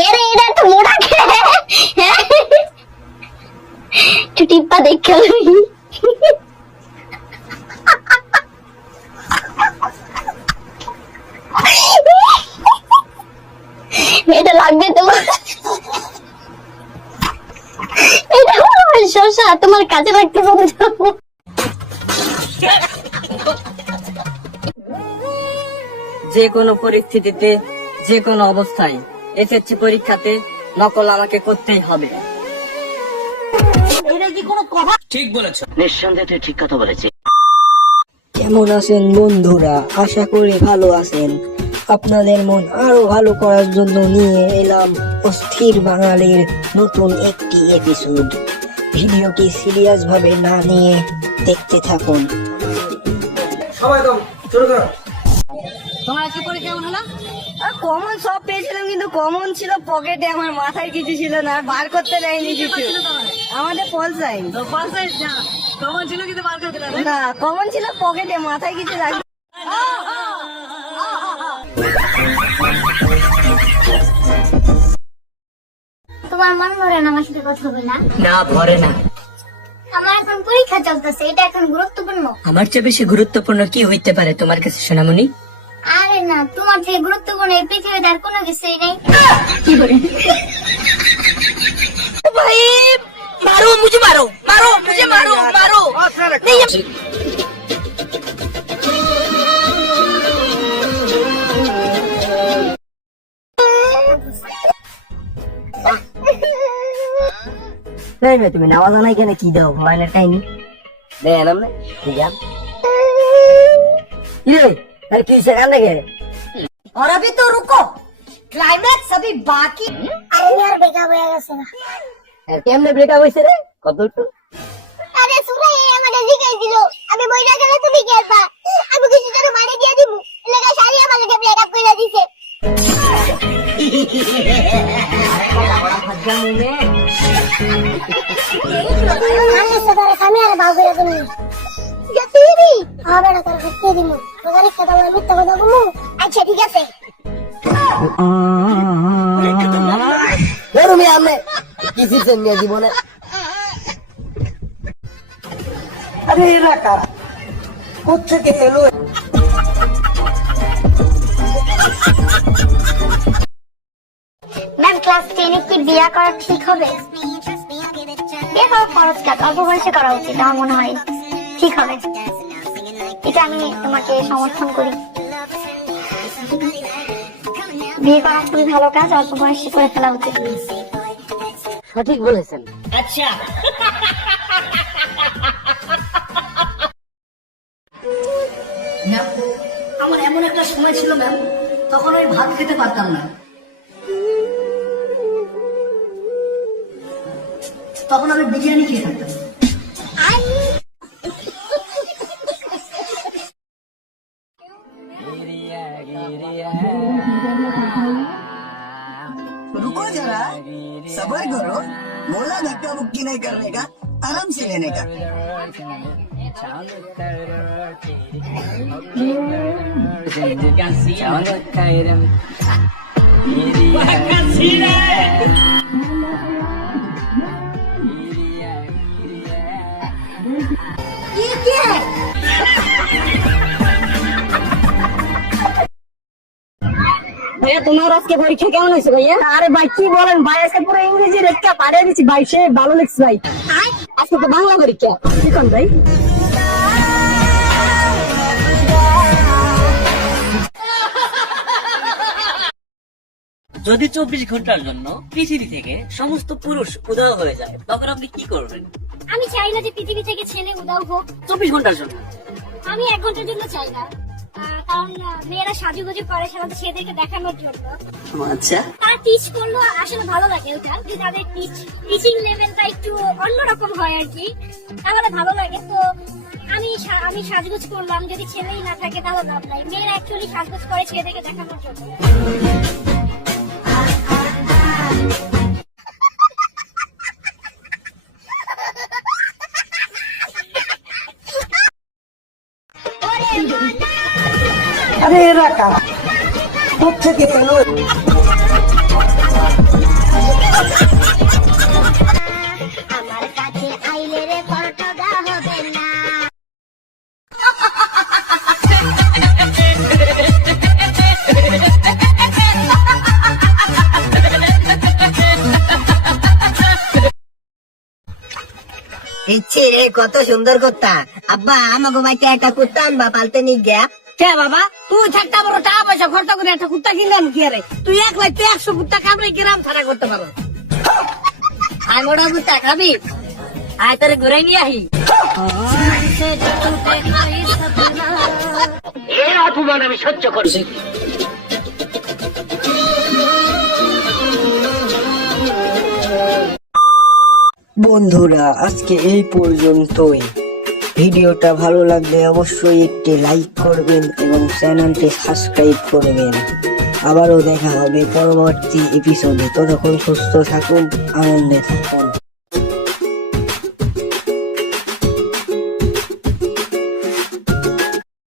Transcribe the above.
এর এটা তো মোড়া খেয়ে টিপ্পা দেখে এটা লাগবে তোমার, এটা শসা তোমার কাছে রাখতে পারো। যে কোনো পরিস্থিতিতে, যে কোনো অবস্থায় এসএসসি পরীক্ষাতে নকল আমাকে করতেই হবে। এটা কি কোনো কথা? ঠিক বলেছো। নিঃসন্দেহে তুই ঠিক কথা বলেছিস। কেমন আছেন বন্ধুরা? আশা করি ভালো আছেন। আপনাদের মন আরো ভালো করার জন্য নিয়ে এলাম অস্থির বাঙালির নতুন একটি এপিসোড। ভিডিওটি সিরিয়াস ভাবে না নিয়ে দেখতে থাকুন। সবাই তো শুরু করো। তোমার আজকে পরীক্ষা কেমন হলো? কমন সব পেয়েছিলাম, কিন্তু কমন ছিল পকেটে, আমার মাথায় কিছু ছিল না, বার করতে দেয়নি কিছু। আমাদের পল সাইন কমন ছিল কিন্তু বার করে দিলা না? না, কমন ছিল পকেটে, মাথায় কিছু লাগে। তোমার মন ভরে না আমার সাথে কথা বলে? না, ভরে না। আমার এখন পরীক্ষা চলতেছে, এটা এখন গুরুত্বপূর্ণ। আমার চেয়ে বেশি গুরুত্বপূর্ণ কি হইতে পারে তোমার কাছে সোনামণি? আরে না, তোমার থেকে গুরুত্বপূর্ণ এই পৃথিবীতে আর কোনো কিছুই নেই। भाई मारो मुझे, मारो मारो मुझे, मारो मारो नहीं। नहीं मैं तुम्हें नवाजा नहीं कहने की दो मैंने कहीं नहीं दे हमने ठीक है ये अरे किसे करने गए? और अभी तो रुको, क्लाइमैक्स अभी बाकी। আরে यार বেকা হয়ে গেছে না। কেমনে ব্রেকআপ হইছে রে? কতটুকু? আরে সুরা এই আমাকে জিজ্ঞাসা দিল, আমি বইটা গেলে তুমি কি করবা? আমি কিছু তোর মারে দিয়ে দিব। লাগা শাড়ি আমাকে ব্রেকআপ কইরা দিছে। আমি সদারে আমি আর বাউ করে তুমি যেতেই আবার তোর হাতে দিমু মজারে কথা বলে মিথ্যা কথা বলমু। আচ্ছা ঠিক আছে। ধরো মেয়ে আমি কিসি से নিয়ে জীবনে। আরে এরা কারা? কোত্থেকে এলো? ম্যাম ক্লাস 10 এ কি বিয়ে করা ঠিক হবে? বিয়ে করা খরচ টাকা অল্প বয়সে করা উচিত আমার মনে হয়, ঠিক হবে। এটা আমি তোমাকে সমর্থন করি। বিয়ে করা খুবই ভালো কাজ, অল্প বয়সে করে ফেলা উচিত। সঠিক বলেছেন। अच्छा ম্যাম, আমার এমন একটা সময় ছিল ম্যাম, তখন আমি ভাত খেতে পারতাম না। তখন আমি বিরিয়ানি খেয়ে থাকতাম। रुको जरा, सब्र करो। बोला धक्का मुक्की नहीं करने का, आराम से लेने का। ভাইয়া তোমার আজকে পরীক্ষা কেমন হয়েছে ভাইয়া? আরে ভাই কি বলেন ভাই, আজকে পুরো ইংরেজি রেখা পাঠিয়ে দিচ্ছি ভাই, সে ভালো লিখছে ভাই। আজকে তো বাংলা পরীক্ষা, কি কোন ভাই? যদি 24 ঘন্টার জন্য পৃথিবী থেকে সমস্ত পুরুষ উধাও হয়ে যায়, তখন আপনি কি করবেন? আমি চাই না যে পৃথিবী থেকে ছেলে উদাও হোক। 24 ঘন্টার জন্য। আমি 1 ঘন্টার জন্য চাই না, কারণ মেয়েরা সাজুগুজু করে সাধারণত ছেলেদেরকে দেখানোর জন্য। আচ্ছা, তারা টিচ করলো আসলে ভালো লাগে, ওটা যে তাদের টিচিং লেভেলটা একটু অন্যরকম হয় আর কি, তাহলে ভালো লাগে। তো আমি সাজগোজ করলাম, যদি ছেলেই না থাকে তাহলে লাভ নাই। মেয়েরা অ্যাকচুয়ালি সাজগোজ করে ছেলেদেরকে দেখানোর জন্য। আরে এরা কারা? কোত্থেকে এলো? ইচ্ছে রে, কত সুন্দর কুত্তা। আব্বা আমাকে বাড়িতে একটা কুত্তা আনবা পালতে নি গিয়া। কে বাবা, তুই থাকতে বড় টাকা পয়সা খরচ করে একটা কুত্তা কিনলাম কি আরে? তুই একলাই তুই 100 কুত্তা কামড়ে গ্রাম ছাড়া করতে পারো। আয় মোটা কুত্তা খাবি? আয় তোরে ঘুরে নিয়ে আহি। এর অপমান আমি সহ্য করছি। বন্ধুরা, আজকে এই পর্যন্তই। ভিডিওটা ভালো লাগলে অবশ্যই একটি লাইক করবেন এবং চ্যানেলটি সাবস্ক্রাইব করবেন। আবারও দেখা হবে পরবর্তী এপিসোডে। ততক্ষণ সুস্থ থাকুন, আনন্দে থাকুন।